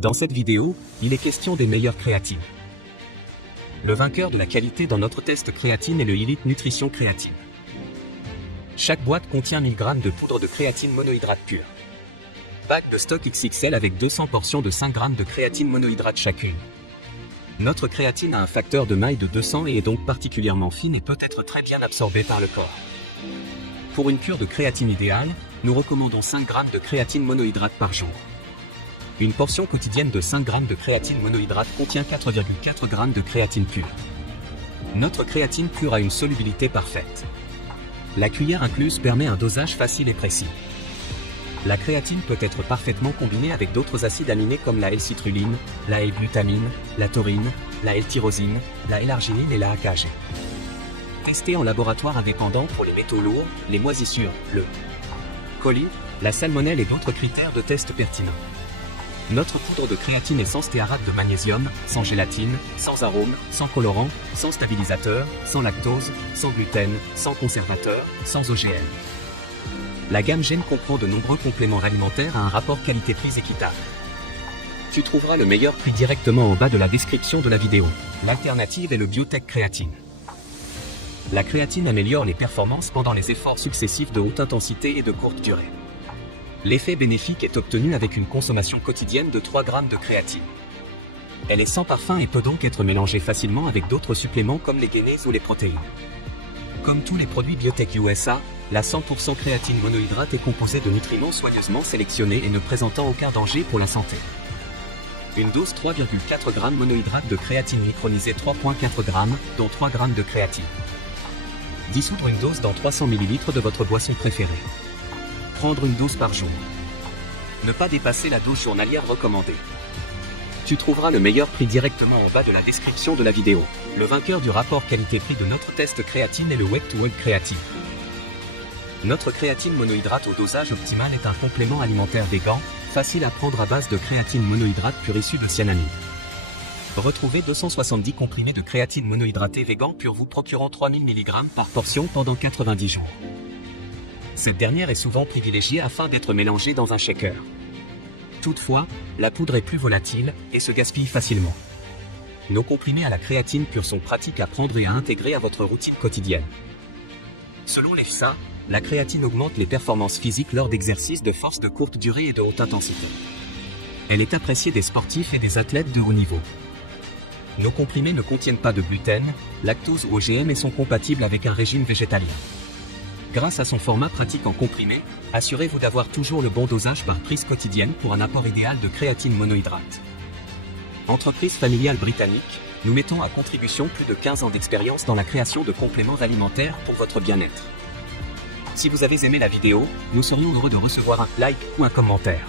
Dans cette vidéo, il est question des meilleures créatines. Le vainqueur de la qualité dans notre test créatine est le Elite Nutrition Créatine. Chaque boîte contient 1000 g de poudre de créatine monohydrate pure. Pack de stock XXL avec 200 portions de 5 g de créatine monohydrate chacune. Notre créatine a un facteur de maille de 200 et est donc particulièrement fine et peut être très bien absorbée par le corps. Pour une cure de créatine idéale, nous recommandons 5 g de créatine monohydrate par jour. Une portion quotidienne de 5 g de créatine monohydrate contient 4,4 g de créatine pure. Notre créatine pure a une solubilité parfaite. La cuillère incluse permet un dosage facile et précis. La créatine peut être parfaitement combinée avec d'autres acides aminés comme la L-citrulline, la L-glutamine, la taurine, la L-tyrosine, la L-arginine et la AKG. Testée en laboratoire indépendant pour les métaux lourds, les moisissures, le colis, la salmonelle et d'autres critères de test pertinents. Notre poudre de créatine est sans stéarate de magnésium, sans gélatine, sans arôme, sans colorant, sans stabilisateur, sans lactose, sans gluten, sans conservateur, sans OGM. La gamme Gène comprend de nombreux compléments alimentaires à un rapport qualité-prix équitable. Tu trouveras le meilleur prix directement en bas de la description de la vidéo. L'alternative est le Biotech Créatine. La créatine améliore les performances pendant les efforts successifs de haute intensité et de courte durée. L'effet bénéfique est obtenu avec une consommation quotidienne de 3 g de créatine. Elle est sans parfum et peut donc être mélangée facilement avec d'autres suppléments comme les gainés ou les protéines. Comme tous les produits Biotech USA, la 100% créatine monohydrate est composée de nutriments soigneusement sélectionnés et ne présentant aucun danger pour la santé. Une dose 3,4 g monohydrate de créatine micronisée 3,4 g, dont 3 g de créatine. Dissoudre une dose dans 300 ml de votre boisson préférée. Prendre une dose par jour. Ne pas dépasser la dose journalière recommandée. Tu trouveras le meilleur prix directement en bas de la description de la vidéo. Le vainqueur du rapport qualité-prix de notre test créatine est le Wake to Wake Créatine. Notre créatine monohydrate au dosage optimal est un complément alimentaire végan, facile à prendre à base de créatine monohydrate pure issue de cyanamide. Retrouvez 270 comprimés de créatine monohydratée végan pure vous procurant 3000 mg par portion pendant 90 jours. Cette dernière est souvent privilégiée afin d'être mélangée dans un shaker. Toutefois, la poudre est plus volatile et se gaspille facilement. Nos comprimés à la créatine pure sont pratiques à prendre et à intégrer à votre routine quotidienne. Selon l'EFSA, la créatine augmente les performances physiques lors d'exercices de force de courte durée et de haute intensité. Elle est appréciée des sportifs et des athlètes de haut niveau. Nos comprimés ne contiennent pas de gluten, lactose ou OGM et sont compatibles avec un régime végétalien. Grâce à son format pratique en comprimé, assurez-vous d'avoir toujours le bon dosage par prise quotidienne pour un apport idéal de créatine monohydrate. Entreprise familiale britannique, nous mettons à contribution plus de 15 ans d'expérience dans la création de compléments alimentaires pour votre bien-être. Si vous avez aimé la vidéo, nous serions heureux de recevoir un like ou un commentaire.